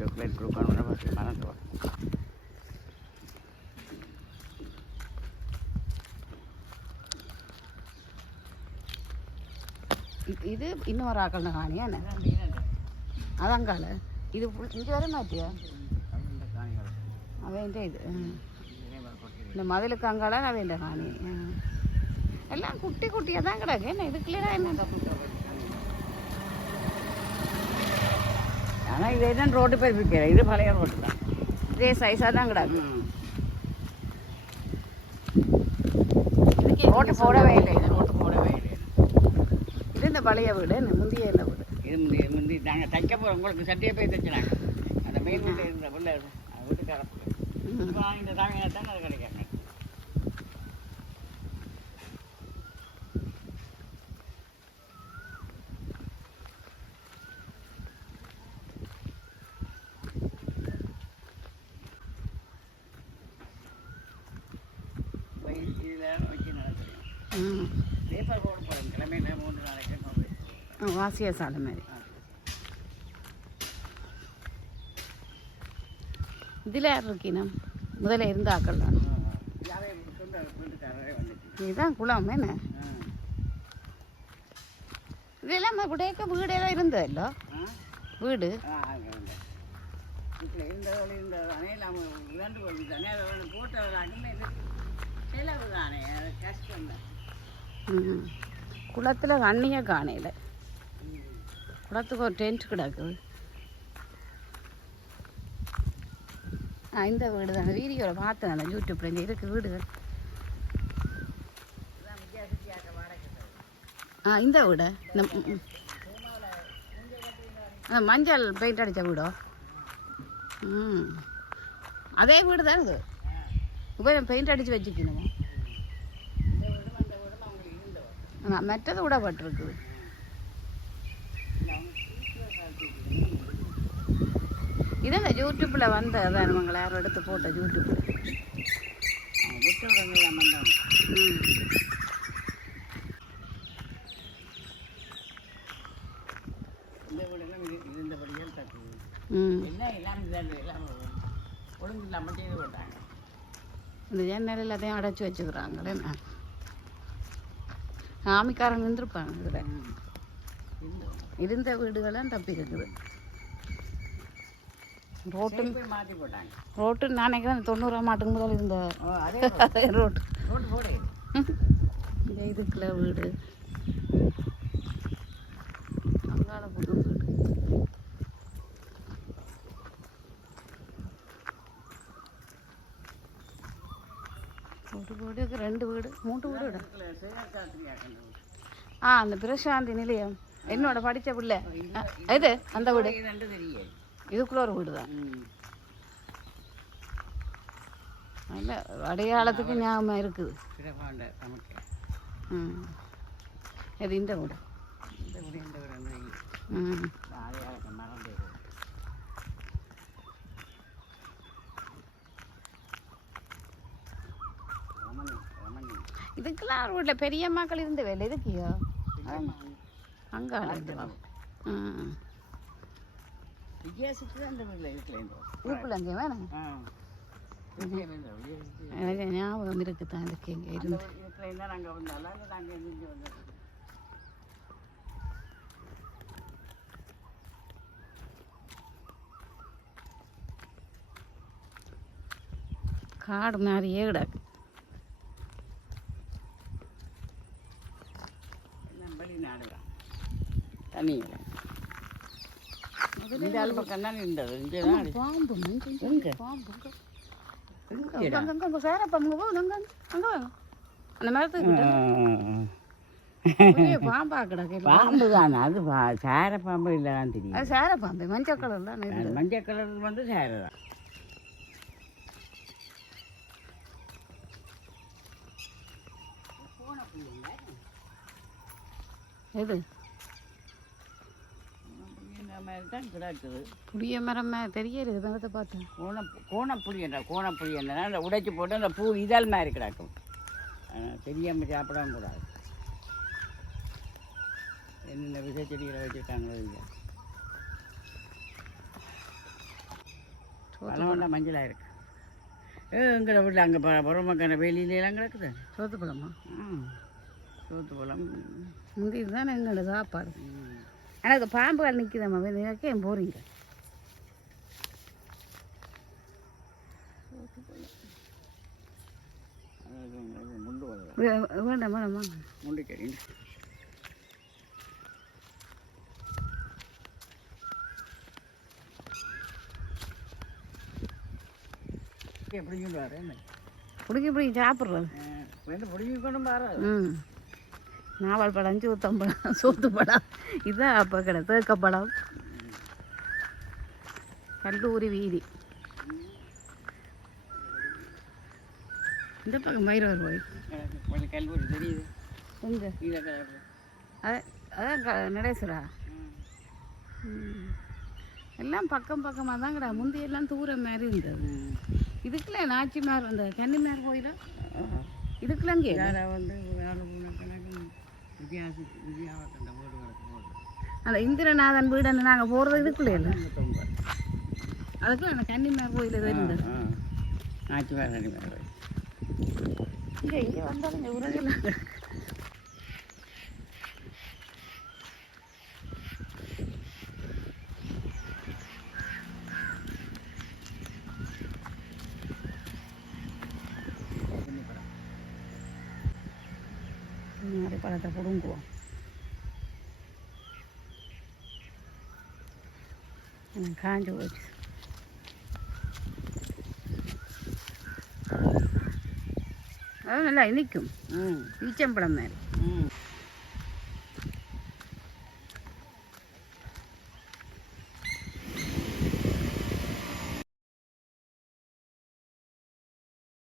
chocolate கொடுக்கணும்னு first மறந்துடுவோம். இது இன்னொரு ஆக்கள் காணியா என்ன அதங்கால இது இங்கே வர மாட்டியா அவன் இது இந்த மதிலுக்கு அங்கால அவன் காணி எல்லாம் குட்டி குட்டியாக தான் கிடக்கு என்ன இதுக்குள்ளே என்ன ஆனால் இதே தான் ரோட்டு போய் விற்கிறேன் இது பழைய ரோட்டு தான் இதே சைஸாக தான் கிடக்கு ரோட்டு போடவே இல்லை ரோட்டு போடவே இல்லை இது இந்த பழைய வீடு என்ன முந்திய என்ன வீடு இது முந்தி நாங்கள் தைக்க போகிறோம் உங்களுக்கு சட்டியை போய் தைச்சினாங்க அந்த மெயின் வீட்டில் இருந்த பிள்ளை வீட்டுக்காரப்பு இந்த தாங்க தான் அது கிடைக்காங்க பேப்பர் போட போகிறோம் கிழமையில 3 நாளைக்கு வாசிய சாலை மாதிரி இதில் யார் இருக்கீனா முதல்ல இருந்த ஆக்கள் தான் இதுதான் குளம் என்ன இதெல்லாம் அப்படியே வீடெல்லாம் இருந்ததല്ലോ வீடு வீட்டில் இருந்தவர்கள் இருந்ததானே நம்ம விளாண்டு போயிருந்தானே அதை போட்டவராங்க செலவு தானே கஷ்டம் தான் குளத்தில் தண்ணியே காணையில் குளத்துக்கு ஒரு டென்ட் கிடக்குது இந்த வீடு தான் வீடியோவில் பார்த்தேன் நான் யூடியூப்பில் இங்கே இருக்குது வீடுகள் இந்த வீடு இந்த மஞ்சள் பெயிண்ட் அடித்த வீடோ அதே வீடு தான் இது இப்போ பெயிண்ட் அடித்து வச்சுக்கணுமா மற்றது விடப்பட்டிருக்குது இது இந்த யூடியூப்பில் வந்த அதான் யாரும் எடுத்து போட்ட யூடியூப்பில் இந்த ஜன்னல் எல்லாத்தையும் அடைச்சி வச்சுக்கிறாங்களே சாமிக்காரங்க இருந்திருப்பாங்க இதில் இருந்த வீடுகள்லாம் தப்பி இருக்குது ரோட்டு மாற்றி போட்டாங்க ரோட்டு நான் நினைக்கிறேன் 90ஆம் ஆட்டுக்கு முதல் இருந்த அதே ரோட்டு போடு இந்த இதுக்குள்ள வீடு அங்கால புது வீடு ஒரு வீடுக்கு 2 வீடு 3 வீடு அந்த பிரசாந்தி நிலையம் என்னோட படித்த பிள்ளை இது அந்த வீடு இதுக்குள்ள ஒரு வீடு தான் நல்ல அடையாளத்துக்கு ஞாபகம் இருக்குது இது இந்த வீடு இதுக்கெல்லாம் ஒரு வீட்டில் பெரிய மக்கள் இருந்த வேலை இதுக்கியோ அங்கே ஊப்பிலங்க வேணும் எனக்கு ஞாபகம் இருக்குதான் இருக்கு இங்கே இருந்து காடு நிறைய கிடக்கு தண்ணி பக்கம் தான் இருந்தது இங்கே பாம்பு எங்கே பாம்பு அந்த மரத்துக்கு பாம்பா கிடக்கு பாம்பு தானே அது சேர பாம்பு இல்லைதான் தெரியும் அது சேர பாம்பு மஞ்சள் கலர் தான் மஞ்சள் கலர் வந்து சேர தான் எது மாதிரி தான் கிடக்குது. புளிய மரம் தெரியல இதை பார்த்தேன். கோணப்புளி என்ன அந்த உடைச்சி போட்டு அந்த பூ இதழ் மாதிரி கிடக்கும். தெரியாமல் சாப்பிடவும் கூடாது. என்னென்ன விசை செடிகளை வச்சுருக்காங்களோ இல்லையா. பழம் மஞ்சளாக இருக்கு. எங்களை வீட்டில் அங்கே புறமக்கான வெளியிலாம் கிடக்குது. சோத்து பழமா? சோத்து பழம் முந்தி தான் எங்களோட சாப்பாடு. எனக்கு பாம்புகள் நிற்குதம்மா, எனக்கே போறீங்க. வேண்டாம் வேண்டாமா முண்டு செடி எப்படியும் பாரு பிடிக்க சாப்பிட்றது பிடிக்கி கொண்டு பாரு. நாவல் பழம், சூத்தம்பழம், சோத்து பழம், இதுதான் அப்போ கடை தேக்கப்பழம், கல்லூரி வீதி. இந்த பக்கம் மயிரோர் போய் கொஞ்சம் கல்லூரி தெரியுது எங்கே? அதான் நடேஸ்வரா. எல்லாம் பக்கம் பக்கமாக தான் கடை. முந்தையெல்லாம் தூரம் மாதிரி இருந்தது. இதுக்குள்ள நாச்சிமார் அந்த கன்னிமார் கோயிலா இதுக்குள்ள அங்கே வந்து அந்த இந்திரநாதன் வீடு நாங்கள் போகிறது இதுக்குள்ளே இல்லை. அதுக்குள்ள அந்த கன்னிமார் கோயில் இருந்தது. நாச்சிமார் கன்னிமார் கோயில் இங்கே வந்தாலும் இங்கே உறவுலாம் நிறைய பழத்தை பிடுங்குவோம். காஞ்சு போச்சு. அதான் நல்லா இனிக்கும். ஈச்சம்பழம் மாதிரி.